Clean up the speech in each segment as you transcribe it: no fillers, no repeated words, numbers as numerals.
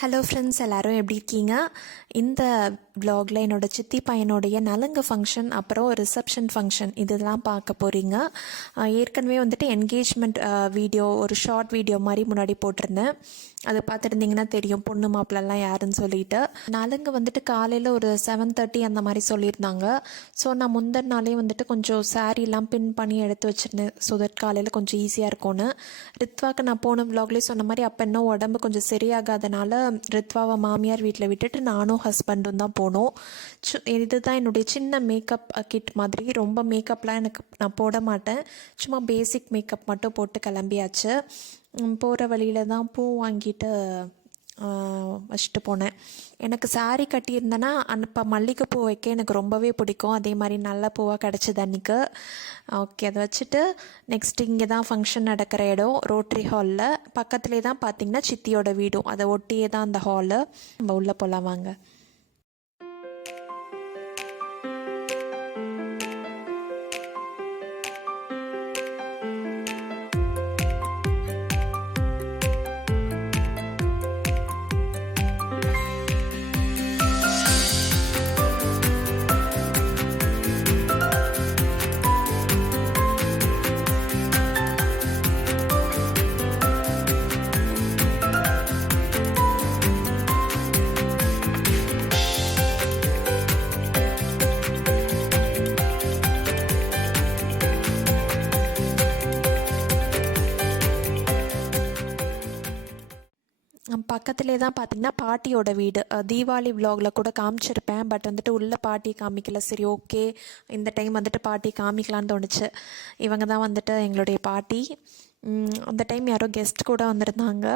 Hello friends, எல்லோரும் எப்படி இருக்கீங்க? இந்த வ்ளாகில் என்னோடய சித்தி பையனுடைய நலுங்கு ஃபங்க்ஷன் அப்புறம் ரிசப்ஷன் ஃபங்க்ஷன் இதெல்லாம் பார்க்க போகிறீங்க. ஏற்கனவே வந்துட்டு என்கேஜ்மெண்ட் வீடியோ ஒரு ஷார்ட் வீடியோ மாதிரி முன்னாடி போட்டிருந்தேன். அது பார்த்துருந்தீங்கன்னா தெரியும் பொண்ணு மாப்பிள்ளலாம் யாருன்னு சொல்லிட்டு. நலுங்கு வந்துட்டு காலையில் ஒரு 7:30 அந்த மாதிரி சொல்லியிருந்தாங்க. ஸோ நான் முந்தின நாளே வந்துட்டு கொஞ்சம் சாரீலாம் பின் பண்ணி எடுத்து வச்சுருந்தேன். ஸோ தட் காலையில் கொஞ்சம் ஈஸியாக இருக்கும்னு. ரித்வாக்கு நான் போன வ்ளாக்லேயே சொன்ன மாதிரி அப்போ இன்னும் உடம்பு கொஞ்சம் சரியாகாதனால ரித்வாவை மாமியார் வீட்டில் விட்டுட்டு நானும் ஹஸ்பண்டும் தான் போனோம். இதுதான் என்னுடைய சின்ன மேக்கப் கிட் மாதிரி. ரொம்ப மேக்கப்லாம் நான் போட மாட்டேன். சும்மா பேசிக் மேக்கப் மட்டும் போட்டு கிளம்பியாச்சு. போகிற வழியில் தான் பூ வாங்கிட்டு வச்சுட்டு போனேன். எனக்கு சாரீ கட்டியிருந்தேன்னா இப்போ மல்லிகைப்பூ வைக்க எனக்கு ரொம்பவே பிடிக்கும். அதே மாதிரி நல்ல பூவாக கிடச்சிது அன்றைக்கி. ஓகே, அதை வச்சுட்டு நெக்ஸ்ட் இங்கே தான் ஃபங்க்ஷன் நடக்கிற இடம் ரோட்ரி ஹாலில். பக்கத்துலேயே தான் பார்த்திங்கன்னா சித்தியோட வீடும், அதை ஒட்டியே தான் அந்த ஹாலு. நம்ம உள்ளே போகலாம் வாங்க. பக்கத்துலேயே தான் பார்த்திங்கன்னா பாட்டியோட வீடு. தீபாவளி விலாகில் கூட காமிச்சிருப்பேன். பட் வந்துட்டு உள்ள பாட்டி காமிக்கல. சரி, ஓகே, இந்த டைம் வந்துட்டு பாட்டி காமிக்கலான்னு தோணுச்சு. இவங்க தான் வந்துட்டு எங்களுடைய பாட்டி. அந்த டைம் யாரோ கெஸ்ட் கூட வந்திருந்தாங்க.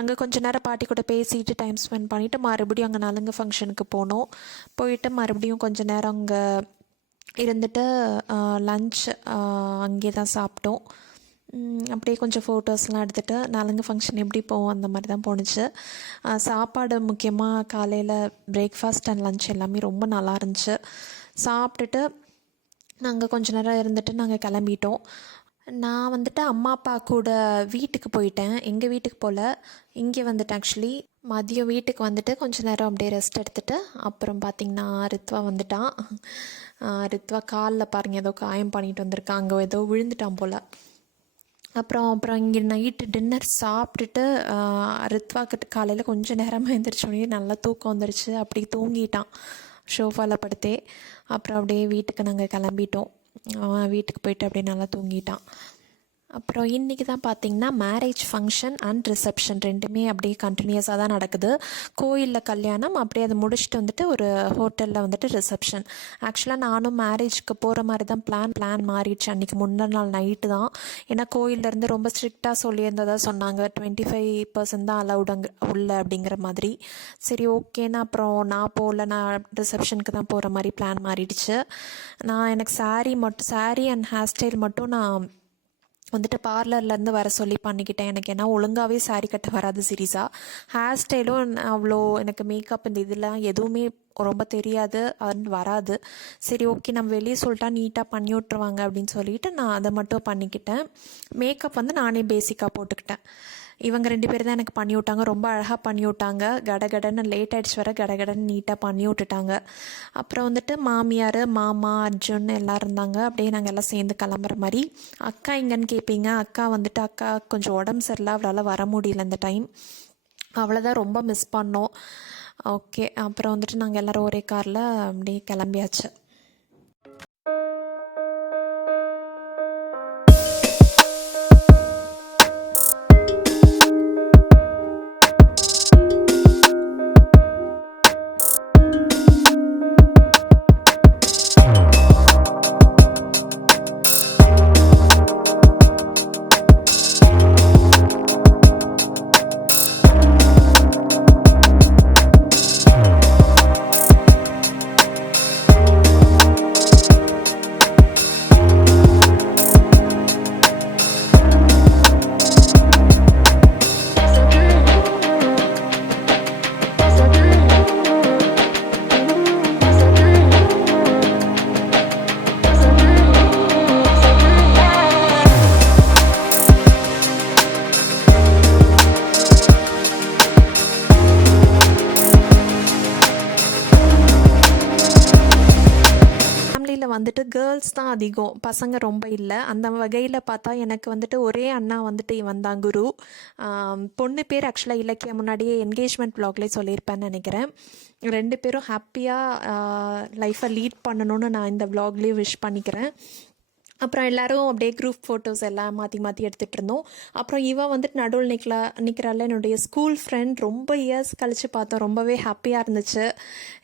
அங்கே கொஞ்சம் நேரம் பாட்டி கூட பேசிட்டு டைம் ஸ்பெண்ட் பண்ணிவிட்டு மறுபடியும் அங்கே நலுங்கு ஃபங்க்ஷனுக்கு போனோம். போயிட்டு மறுபடியும் கொஞ்சம் நேரம் அங்கே இருந்துட்டு லன்ச் அங்கே தான் சாப்பிட்டோம். அப்படியே கொஞ்சம் ஃபோட்டோஸ்லாம் எடுத்துகிட்டு நலுங்கு ஃபங்க்ஷன் எப்படி போவோம் அந்த மாதிரி தான் போணுச்சு. சாப்பாடு முக்கியமாக காலையில் பிரேக்ஃபாஸ்ட் அண்ட் லன்ச் எல்லாமே ரொம்ப நல்லா இருந்துச்சு. சாப்பிட்டுட்டு நாங்கள் கொஞ்சம் நேரம் இருந்துட்டு நாங்கள் கிளம்பிட்டோம். நான் வந்துட்டு அம்மா அப்பா கூட வீட்டுக்கு போயிட்டேன். எங்கள் வீட்டுக்கு போல் இங்கே வந்துட்டு ஆக்சுவலி மதியம் வீட்டுக்கு வந்துட்டு கொஞ்சம் நேரம் அப்படியே ரெஸ்ட் எடுத்துகிட்டு அப்புறம் பார்த்திங்கன்னா ரித்வா வந்துட்டான். ரித்வா காலில் பாருங்கள் ஏதோ காயம் பண்ணிட்டு வந்திருக்கான். அங்கே ஏதோ விழுந்துட்டான் போல். அப்புறம் இங்கே நைட்டு டின்னர் சாப்பிட்டுட்டு ரித்வாக்கிட்ட காலையில் கொஞ்சம் நேரமாக எழுந்திரிச்சோடனே நல்லா தூக்கம் வந்துருச்சு. அப்படி தூங்கிட்டான் ஷோஃபாவில் படுத்தே. அப்புறம் அப்படியே வீட்டுக்கு நாங்கள் கிளம்பிட்டோம். வீட்டுக்கு போயிட்டு அப்படியே நல்லா தூங்கிட்டான். அப்புறம் இன்றைக்கி தான் பார்த்திங்கன்னா மேரேஜ் ஃபங்க்ஷன் அண்ட் ரிசப்ஷன் ரெண்டுமே அப்படியே கண்டினியூஸாக தான் நடக்குது. கோயிலில் கல்யாணம், அப்படியே அதை முடிச்சுட்டு வந்துட்டு ஒரு ஹோட்டலில் வந்துட்டு ரிசப்ஷன். ஆக்சுவலாக நானும் மேரேஜ்க்கு போகிற மாதிரி தான் பிளான் மாறிடுச்சு. அன்றைக்கி முந்தின நாள் நைட்டு தான். ஏன்னா கோயிலேருந்து ரொம்ப ஸ்ட்ரிக்டாக சொல்லியிருந்ததாக சொன்னாங்க. 25% தான் அலவுட் அங்கே உள்ள அப்படிங்கிற மாதிரி. சரி, ஓகேன்னா அப்புறம் நான் போகல, நான் ரிசப்ஷனுக்கு தான் போகிற மாதிரி பிளான் மாறிடுச்சு. எனக்கு சாரீ அண்ட் ஹேர் ஸ்டைல் மட்டும் நான் வந்துட்டு பார்லர்லேருந்து வர சொல்லி பண்ணிக்கிட்டேன். எனக்கு ஏன்னா ஒழுங்காகவே சாரீ கட்ட வராது சீரியஸாக. ஹேர் ஸ்டைலும் அவ்வளோ எனக்கு மேக்கப் இந்த இதெல்லாம் எதுவுமே ரொம்ப தெரியாது, அது வராது. சரி, ஓகே, நம்ம வெளியே சொல்லிட்டா நீட்டாக பண்ணி விட்ருவாங்க அப்படின்னு சொல்லிட்டு நான் அதை மட்டும் பண்ணிக்கிட்டேன். மேக்கப் வந்து நானே பேசிக்காக போட்டுக்கிட்டேன். இவங்க 2 பேர் தான் எனக்கு பண்ணி விட்டாங்க. ரொம்ப அழகாக பண்ணி விட்டாங்க. கடகடன்னு லேட் ஆகிடுச்சு வர, கடகடன்னு நீட்டாக பண்ணி விட்டுட்டாங்க. அப்புறம் வந்துட்டு மாமியார், மாமா, அர்ஜுன் எல்லோரும் இருந்தாங்க. அப்படியே நாங்கள் எல்லாம் சேர்ந்து கிளம்புற மாதிரி. அக்கா எங்கன்னு கேட்பீங்க. அக்கா கொஞ்சம் உடம்பு சரியில்லை, அவளால் வர முடியல இந்த டைம். அவ்வளோதான், ரொம்ப மிஸ் பண்ணோம். ஓகே, அப்புறம் வந்துட்டு நாங்கள் எல்லோரும் ஒரே காரில் அப்படியே கிளம்பியாச்சு. வந்துட்டு கேர்ள்ஸ் தான் அதிகம், பசங்க ரொம்ப இல்லை. அந்த வகையில் பார்த்தா எனக்கு வந்துட்டு ஒரே அண்ணா வந்துட்டு இவன் தான் குரு. பொண்ணு பேர் ஆக்சுவலாக இலக்கிய முன்னாடியே என்கேஜ்மெண்ட் வ்ளாக்லேயே சொல்லியிருப்பேன்னு நினைக்கிறேன். 2 பேரும் ஹாப்பியாக லைஃப்பை லீட் பண்ணணும்னு நான் இந்த வ்ளாக்லேயே விஷ் பண்ணிக்கிறேன். அப்புறம் எல்லோரும் அப்படியே குரூப் ஃபோட்டோஸ் எல்லாம் மாற்றி மாற்றி எடுத்துகிட்டு இருந்தோம். அப்புறம் இவன் வந்துட்டு நடுவில் நிற்கிறாள் என்னுடைய ஸ்கூல் ஃப்ரெண்ட். ரொம்ப இயர்ஸ் கழித்து பார்த்தோம், ரொம்பவே ஹாப்பியாக இருந்துச்சு.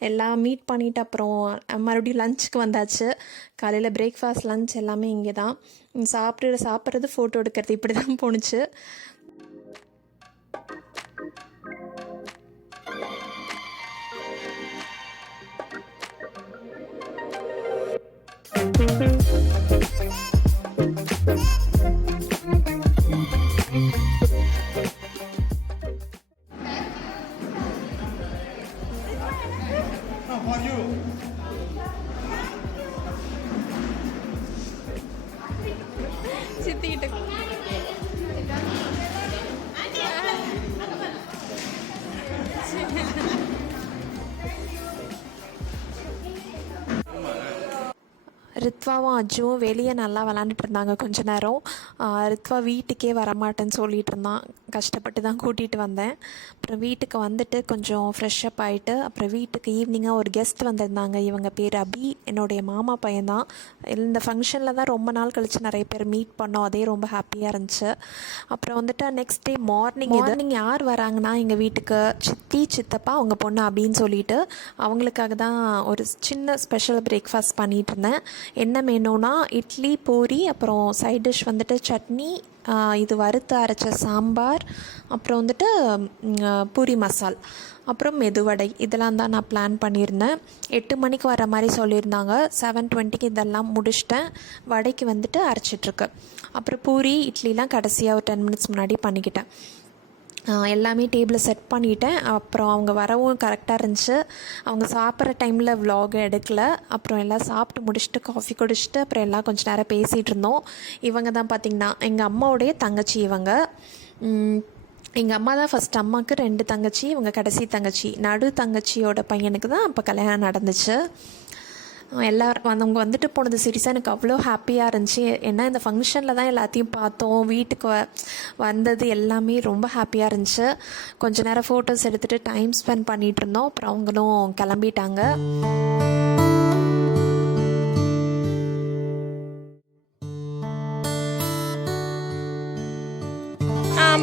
எல்லாம் மீட் பண்ணிவிட்டு அப்புறம் மறுபடியும் லஞ்சுக்கு வந்தாச்சு. காலையில் பிரேக்ஃபாஸ்ட் லஞ்ச் எல்லாமே இங்கே தான். சாப்பிட்றது ஃபோட்டோ எடுக்கிறது இப்படி தான் போணுச்சு. சித்திக்கிட்ட ரித்வாவும் அஜுவும் வெளியே நல்லா விளாண்டுட்டு இருந்தாங்க கொஞ்ச நேரம். ரித்வா வீட்டுக்கே வரமாட்டேன்னு சொல்லிகிட்டு இருந்தான். கஷ்டப்பட்டு தான் கூட்டிகிட்டு வந்தேன். அப்புறம் வீட்டுக்கு வந்துட்டு கொஞ்சம் ஃப்ரெஷ்அப் ஆகிட்டு அப்புறம் வீட்டுக்கு ஈவினிங்காக ஒரு கெஸ்ட் வந்திருந்தாங்க. இவங்க பேர் அபி, என்னுடைய மாமா பையன்தான். இந்த ஃபங்க்ஷனில் தான் ரொம்ப நாள் கழித்து நிறைய பேர் மீட் பண்ணோம். அதே ரொம்ப ஹாப்பியாக இருந்துச்சு. அப்புறம் வந்துட்டு நெக்ஸ்ட் டே மார்னிங் யார் வராங்கன்னா எங்கள் வீட்டுக்கு சித்தி சித்தப்பா அவங்க பொண்ணு அபின்னு சொல்லிட்டு அவங்களுக்காக தான் ஒரு சின்ன ஸ்பெஷல் பிரேக்ஃபாஸ்ட் பண்ணிகிட்டு இருந்தேன். என்ன மெனுனா இட்லி பூரி, அப்புறம் சைட் டிஷ் வந்துட்டு சட்னி, இது வறுத்து அரைச்ச சாம்பார், அப்புறம் வந்துட்டு பூரி மசால், அப்புறம் மெதுவடை. இதெல்லாம் தான் நான் பிளான் பண்ணியிருந்தேன். 8 மணிக்கு வர மாதிரி சொல்லியிருந்தாங்க. 7:20க்கு இதெல்லாம் முடிச்சிட்டேன். வடைக்கு வந்துட்டு அரைச்சிட்ருக்கு. அப்புறம் பூரி இட்லிலாம் கடைசியாக ஒரு 10 மினிட்ஸ் முன்னாடி பண்ணிக்கிட்டேன். எல்லாமே டேபிளில் செட் பண்ணிவிட்டேன். அப்புறம் அவங்க வரவும் கரெக்டாக இருந்துச்சு. அவங்க சாப்பிட்ற டைமில் vlog எடுக்கலை. அப்புறம் எல்லாம் சாப்பிட்டு முடிச்சுட்டு காஃபி குடிச்சிட்டு அப்புறம் எல்லாம் கொஞ்சம் நேரம் பேசிகிட்டு இருந்தோம். இவங்க தான் பார்த்திங்கன்னா எங்கள் அம்மாவுடைய தங்கச்சி. எங்கள் அம்மா தான் ஃபஸ்ட். அம்மாவுக்கு 2 தங்கச்சி, இவங்க கடைசி தங்கச்சி. நடு தங்கச்சியோட பையனுக்கு தான் அப்போ கல்யாணம் நடந்துச்சு. எல்லோரும் அவங்க வந்துட்டு போனது சீரியஸாக எனக்கு அவ்வளோ ஹாப்பியாக இருந்துச்சு. ஏன்னா இந்த ஃபங்க்ஷனில் தான் எல்லாத்தையும் பார்த்தோம். வீட்டுக்கு வந்தது எல்லாமே ரொம்ப ஹாப்பியாக இருந்துச்சு. கொஞ்ச நேரம் ஃபோட்டோஸ் எடுத்துகிட்டு டைம் ஸ்பெண்ட் பண்ணிகிட்டு இருந்தோம். அப்புறம் அவங்களும் கிளம்பிட்டாங்க.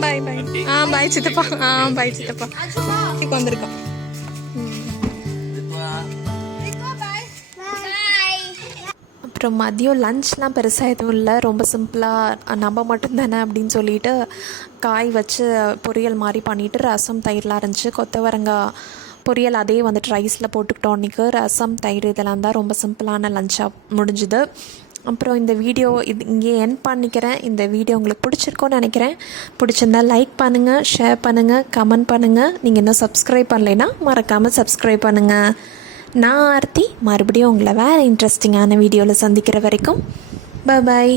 பாய் பாய். பாய் சித்தப்பா. பாய் சித்தப்பா. இப்போ வந்திருக்கோம். அப்புறம் மதியம் லஞ்ச்லாம் பெருசாக எதுவும் இல்லை, ரொம்ப சிம்பிளாக நம்ம மட்டும்தானே அப்படின்னு சொல்லிட்டு காய் வச்சு பொரியல் மாதிரி பண்ணிவிட்டு ரசம் தயிர்லாம் இருந்துச்சு. கொத்தவரங்காய் பொரியல் அதே வந்துட்டு ரைஸில் போட்டுக்கிட்டோம். இன்றைக்கி ரசம் தயிர் இதெல்லாம் தான் ரொம்ப சிம்பிளான லஞ்சாக முடிஞ்சுது. அப்புறம் இந்த வீடியோ இங்கே எண்ட் பண்ணிக்கிறேன். இந்த வீடியோ உங்களுக்கு பிடிச்சிருக்கோன்னு நினைக்கிறேன். பிடிச்சிருந்தால் லைக் பண்ணுங்கள், ஷேர் பண்ணுங்கள், கமெண்ட் பண்ணுங்கள். நீங்கள் இன்னும் சப்ஸ்கிரைப் பண்ணலைன்னா மறக்காமல் சப்ஸ்கிரைப் பண்ணுங்கள். நான் ஆர்த்தி, மறுபடியும் உங்களை வேறு இன்ட்ரெஸ்டிங்கான வீடியோவில் சந்திக்கிற வரைக்கும் பாய்.